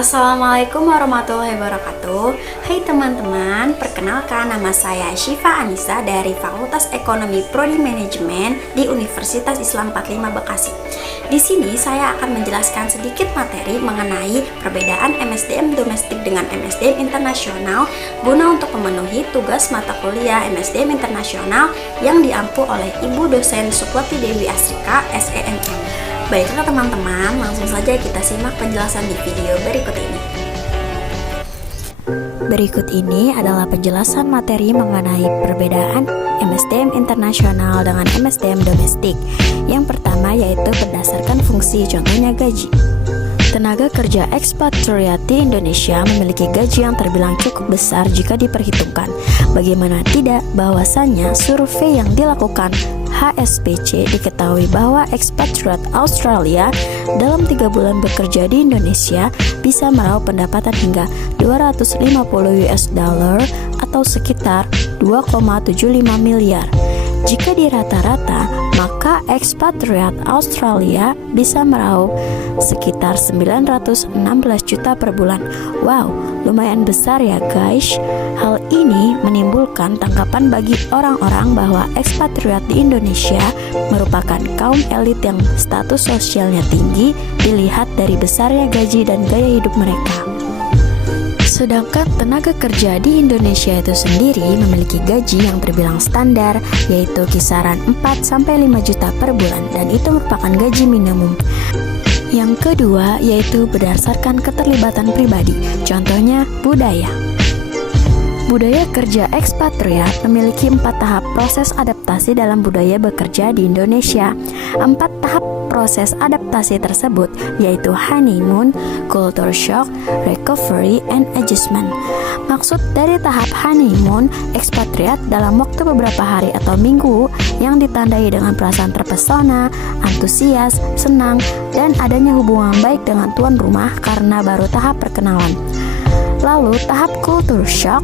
Assalamualaikum warahmatullahi wabarakatuh. Hai teman-teman, perkenalkan nama saya Syifa Anissa dari Fakultas Ekonomi Prodi Manajemen di Universitas Islam 45 Bekasi. Di sini saya akan menjelaskan sedikit materi mengenai perbedaan MSDM domestik dengan MSDM internasional guna untuk memenuhi tugas mata kuliah MSDM internasional yang diampu oleh Ibu dosen Sukwati Dewi Asrika, SEM. Baiklah teman-teman, langsung saja kita simak penjelasan di video berikut ini. Berikut ini adalah penjelasan materi mengenai perbedaan MSDM internasional dengan MSDM domestik. Yang pertama yaitu berdasarkan fungsi, contohnya gaji. Tenaga kerja ekspatriat di Indonesia memiliki gaji yang terbilang cukup besar jika diperhitungkan. Bagaimana tidak, bahwasannya survei yang dilakukan HSBC diketahui bahwa ekspatriat Australia dalam 3 bulan bekerja di Indonesia bisa meraup pendapatan hingga 250 US dollar atau sekitar 2,75 miliar. Jika dirata-rata, maka ekspatriat Australia bisa meraup sekitar 916 juta per bulan. Wow, lumayan besar ya guys. Hal ini menimbulkan tanggapan bagi orang-orang bahwa ekspatriat di Indonesia merupakan kaum elit yang status sosialnya tinggi dilihat dari besarnya gaji dan gaya hidup mereka. Sedangkan tenaga kerja di Indonesia itu sendiri memiliki gaji yang terbilang standar, yaitu kisaran 4-5 juta per bulan, dan itu merupakan gaji minimum. Yang kedua yaitu berdasarkan keterlibatan pribadi, contohnya budaya. Budaya kerja ekspatriat memiliki 4 tahap proses adaptasi dalam budaya bekerja di Indonesia. 4 tahap proses adaptasi tersebut yaitu honeymoon, culture shock, recovery, and adjustment. Maksud dari tahap honeymoon, ekspatriat dalam waktu beberapa hari atau minggu yang ditandai dengan perasaan terpesona, antusias, senang, dan adanya hubungan baik dengan tuan rumah karena baru tahap perkenalan. Lalu tahap culture shock,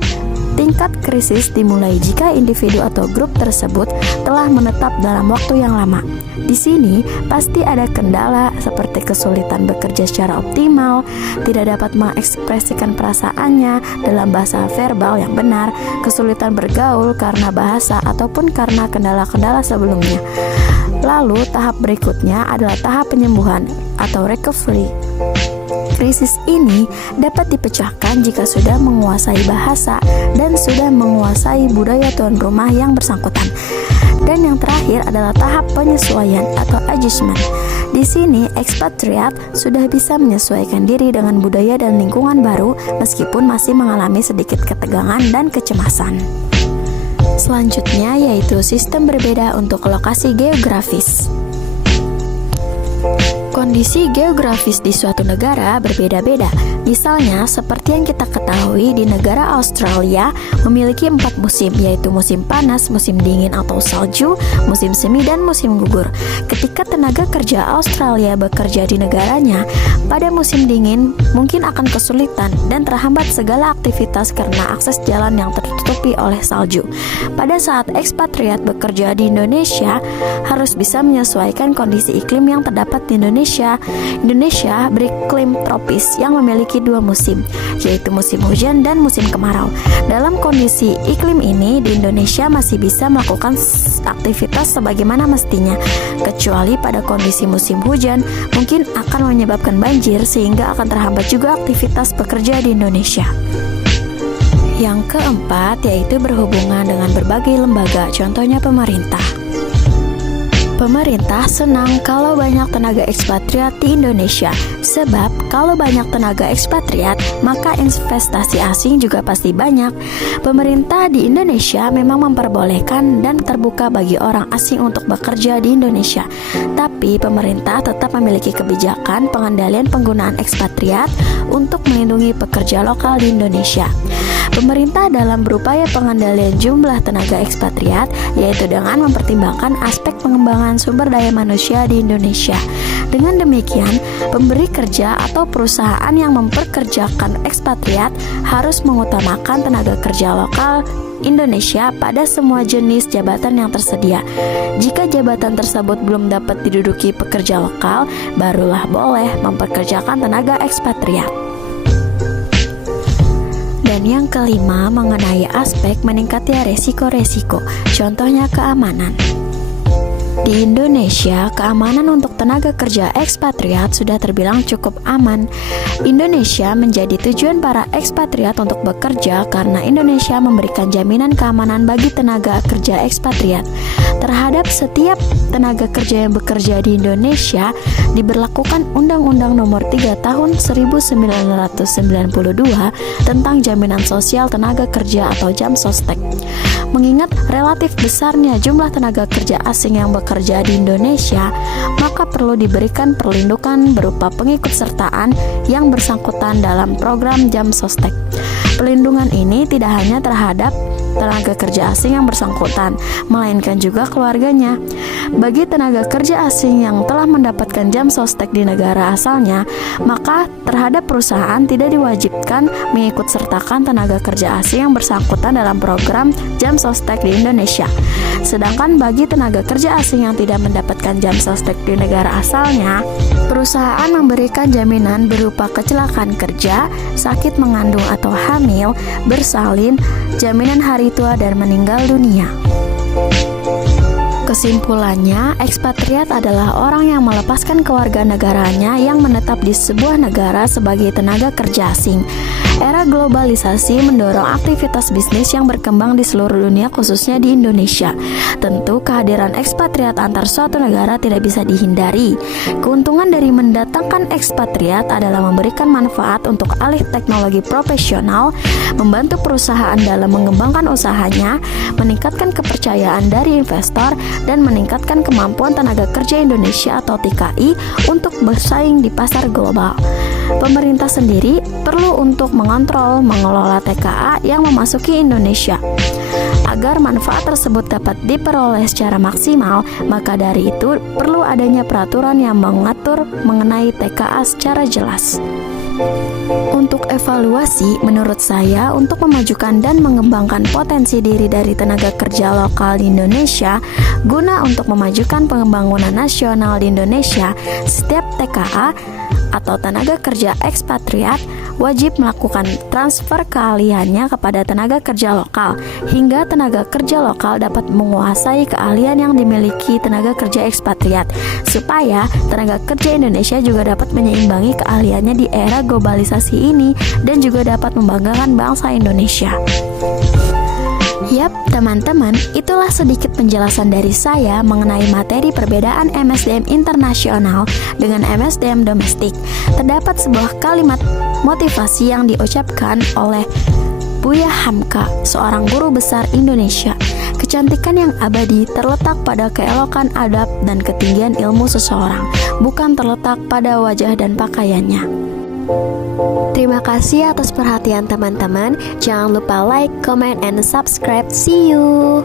tingkat krisis dimulai jika individu atau grup tersebut telah menetap dalam waktu yang lama. Di sini pasti ada kendala seperti kesulitan bekerja secara optimal, tidak dapat mengekspresikan perasaannya dalam bahasa verbal yang benar, kesulitan bergaul karena bahasa ataupun karena kendala-kendala sebelumnya. Lalu tahap berikutnya adalah tahap penyembuhan atau recovery. Krisis ini dapat dipecahkan jika sudah menguasai bahasa dan sudah menguasai budaya tuan rumah yang bersangkutan. Dan yang terakhir adalah tahap penyesuaian atau adjustment. Di sini ekspatriat sudah bisa menyesuaikan diri dengan budaya dan lingkungan baru meskipun masih mengalami sedikit ketegangan dan kecemasan. Selanjutnya yaitu sistem berbeda untuk lokasi geografis. Kondisi geografis di suatu negara berbeda-beda. Misalnya, seperti yang kita ketahui di negara Australia memiliki 4 musim, yaitu musim panas, musim dingin atau salju, musim semi, dan musim gugur. Ketika tenaga kerja Australia bekerja di negaranya, pada musim dingin mungkin akan kesulitan dan terhambat segala aktivitas karena akses jalan yang tertutupi oleh salju. Pada saat ekspatriat bekerja di Indonesia, harus bisa menyesuaikan kondisi iklim yang terdapat di Indonesia. Indonesia beriklim tropis yang memiliki 2 musim, yaitu musim hujan dan musim kemarau. Dalam kondisi iklim ini, di Indonesia masih bisa melakukan aktivitas sebagaimana mestinya, kecuali pada kondisi musim hujan mungkin akan menyebabkan banjir sehingga akan terhambat juga aktivitas bekerja di Indonesia. Yang keempat yaitu berhubungan dengan berbagai lembaga, contohnya pemerintah. Pemerintah senang kalau banyak tenaga ekspatriat di Indonesia, sebab kalau banyak tenaga ekspatriat, maka investasi asing juga pasti banyak. Pemerintah di Indonesia memang memperbolehkan dan terbuka bagi orang asing untuk bekerja di Indonesia. Tapi pemerintah tetap memiliki kebijakan pengendalian penggunaan ekspatriat untuk melindungi pekerja lokal di Indonesia. Pemerintah dalam berupaya pengendalian jumlah tenaga ekspatriat yaitu dengan mempertimbangkan aspek pengembangan sumber daya manusia di Indonesia. Dengan demikian, pemberi kerja atau perusahaan yang memperkerjakan ekspatriat harus mengutamakan tenaga kerja lokal Indonesia pada semua jenis jabatan yang tersedia. Jika jabatan tersebut belum dapat diduduki pekerja lokal, barulah boleh memperkerjakan tenaga ekspatriat. Dan yang kelima, mengenai aspek meningkatnya resiko-resiko, contohnya keamanan. Di Indonesia, keamanan untuk tenaga kerja ekspatriat sudah terbilang cukup aman. Indonesia menjadi tujuan para ekspatriat untuk bekerja karena Indonesia memberikan jaminan keamanan bagi tenaga kerja ekspatriat. Terhadap setiap tenaga kerja yang bekerja di Indonesia, diberlakukan Undang-Undang Nomor 3 Tahun 1992 tentang Jaminan Sosial Tenaga Kerja atau Jamsostek. Mengingat relatif besarnya jumlah tenaga kerja asing yang bekerja di Indonesia, maka perlu diberikan perlindungan berupa pengikutsertaan yang bersangkutan dalam program Jamsostek. Perlindungan ini tidak hanya terhadap tenaga kerja asing yang bersangkutan, melainkan juga keluarganya. Bagi tenaga kerja asing yang telah mendapatkan Jamsostek di negara asalnya, maka terhadap perusahaan tidak diwajibkan mengikutsertakan tenaga kerja asing yang bersangkutan dalam program Jamsostek di Indonesia. Sedangkan bagi tenaga kerja asing yang tidak mendapatkan Jamsostek di negara asalnya, perusahaan memberikan jaminan berupa kecelakaan kerja, sakit mengandung atau hamil, bersalin, jaminan hari tua dan meninggal dunia. Kesimpulannya, ekspatriat adalah orang yang melepaskan kewarganegaranya yang menetap di sebuah negara sebagai tenaga kerja asing. Era globalisasi mendorong aktivitas bisnis yang berkembang di seluruh dunia, khususnya di Indonesia. Tentu kehadiran ekspatriat antar suatu negara tidak bisa dihindari. Keuntungan dari mendatangkan ekspatriat adalah memberikan manfaat untuk alih teknologi profesional, membantu perusahaan dalam mengembangkan usahanya, meningkatkan kepercayaan dari investor, dan meningkatkan kemampuan tenaga kerja Indonesia atau TKI untuk bersaing di pasar global. Pemerintah sendiri perlu untuk mengontrol, mengelola TKA yang memasuki Indonesia. Agar manfaat tersebut dapat diperoleh secara maksimal, maka dari itu perlu adanya peraturan yang mengatur mengenai TKA secara jelas. Untuk evaluasi, menurut saya, untuk memajukan dan mengembangkan potensi diri dari tenaga kerja lokal di Indonesia, guna untuk memajukan pembangunan nasional di Indonesia, setiap TKA atau tenaga kerja ekspatriat wajib melakukan transfer keahliannya kepada tenaga kerja lokal, hingga tenaga kerja lokal dapat menguasai keahlian yang dimiliki tenaga kerja ekspatriat, supaya tenaga kerja Indonesia juga dapat menyeimbangi keahliannya di era globalisasi ini dan juga dapat membanggakan bangsa Indonesia. Yap, teman-teman, itulah sedikit penjelasan dari saya mengenai materi perbedaan MSDM internasional dengan MSDM domestik. Terdapat sebuah kalimat motivasi yang diucapkan oleh Buya Hamka, seorang guru besar Indonesia. Kecantikan yang abadi terletak pada keelokan adab dan ketinggian ilmu seseorang, bukan terletak pada wajah dan pakaiannya. Terima kasih atas perhatian teman-teman. Jangan lupa like, comment, and subscribe. See you.